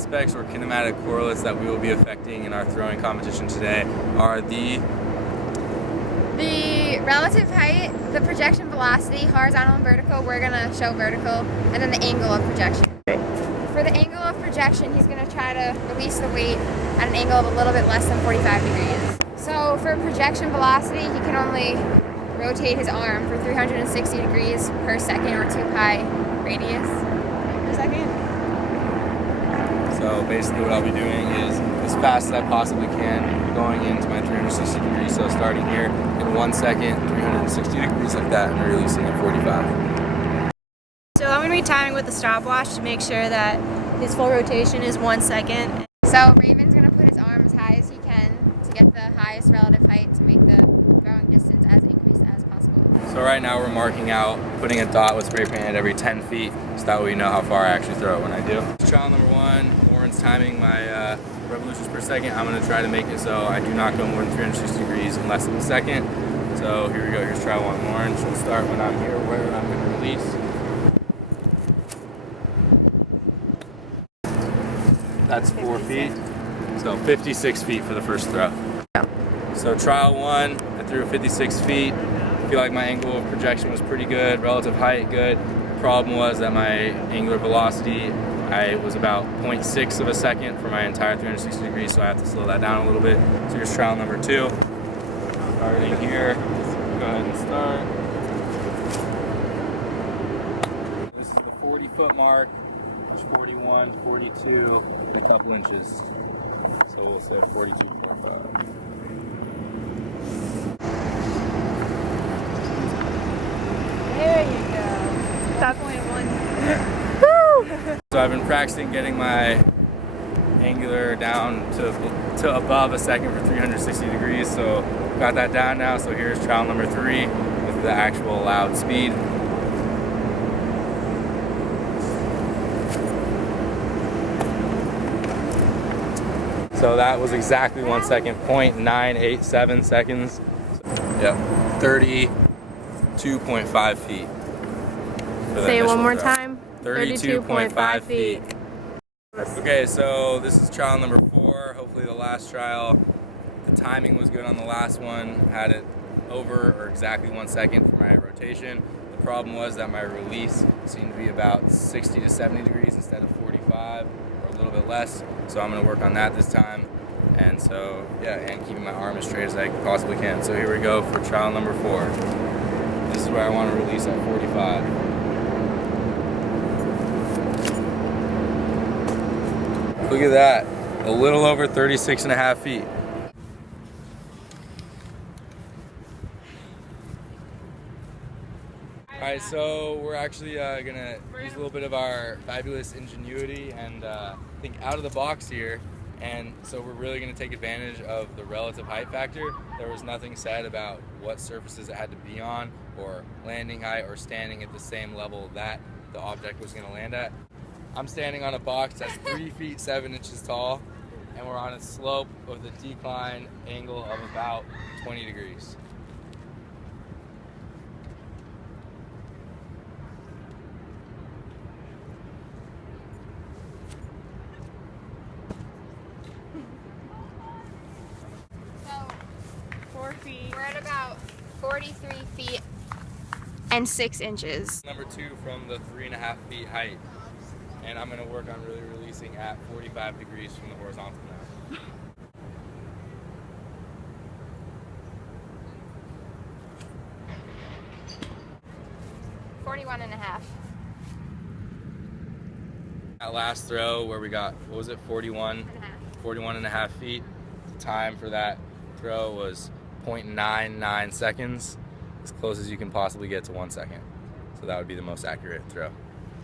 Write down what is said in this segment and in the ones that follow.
aspects or kinematic correlates that we will be affecting in our throwing competition today are the relative height, the projection velocity, horizontal and vertical. We're going to show vertical, and then the angle of projection. For the angle of projection, he's going to try to release the weight at an angle of a little bit less than 45 degrees. So for projection velocity, he can only rotate his arm for 360 degrees per second, or 2 pi radius per second. So basically what I'll be doing is as fast as I possibly can going into my 360 degrees. So starting here in 1 second, 360 degrees like that, and releasing at 45. So I'm going to be timing with the stopwatch to make sure that his full rotation is 1 second. So Raven's going to put his arm as high as he can to get the highest relative height to make the throwing distance as increased as possible. So right now we're marking out, putting a dot with spray paint at every 10 feet, so that way we know how far I actually throw it when I do. Trial number 1, Warren's timing my revolutions per second. I'm going to try to make it so I do not go more than 360 degrees in less than a second. So here we go, here's trial 1, Warren. She'll start when I'm here, where I'm going to release. That's 4 feet, so 56 feet for the first throw. So trial 1, I threw 56 feet. I feel like my angle of projection was pretty good, relative height good. The problem was that my angular velocity, I was about 0.6 of a second for my entire 360 degrees, so I have to slow that down a little bit. So here's trial number 2. Starting here, go ahead and start. This is the 40-foot mark. There's 41, 42, and a couple inches. So we'll say 42.5. There you go. Top point of 1. Woo! So I've been practicing getting my angular down to above a second for 360 degrees. So got that down now. So here's trial number 3 with the actual allowed speed. So that was exactly 1 second, 0.987 seconds. So, yep, 32.5 feet. Say it one more time. 32.5 feet. Okay, so this is trial number 4, hopefully the last trial. The timing was good on the last one, had it over or exactly 1 second for my rotation. The problem was that my release seemed to be about 60 to 70 degrees instead of 45. A little bit less, so I'm going to work on that this time, and so yeah, and keeping my arm as straight as I possibly can. So here we go for trial number 4. This is where I want to release at 45. Look at that, a little over 36.5 feet. Alright, so we're actually going to use a little bit of our fabulous ingenuity and think out of the box here. And so we're really going to take advantage of the relative height factor. There was nothing said about what surfaces it had to be on, or landing height, or standing at the same level that the object was going to land at. I'm standing on a box that's 3 feet 7 inches tall, and we're on a slope of the decline angle of about 20 degrees. We're at about 43 feet and 6 inches. Number 2 from the 3.5 feet height. And I'm going to work on really releasing at 45 degrees from the horizontal now. 41.5. That last throw where we got, what was it, 41 and a half feet. The time for that throw was 0.99 seconds, as close as you can possibly get to 1 second. So that would be the most accurate throw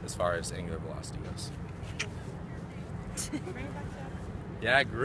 as far as angular velocity goes. Yeah, great.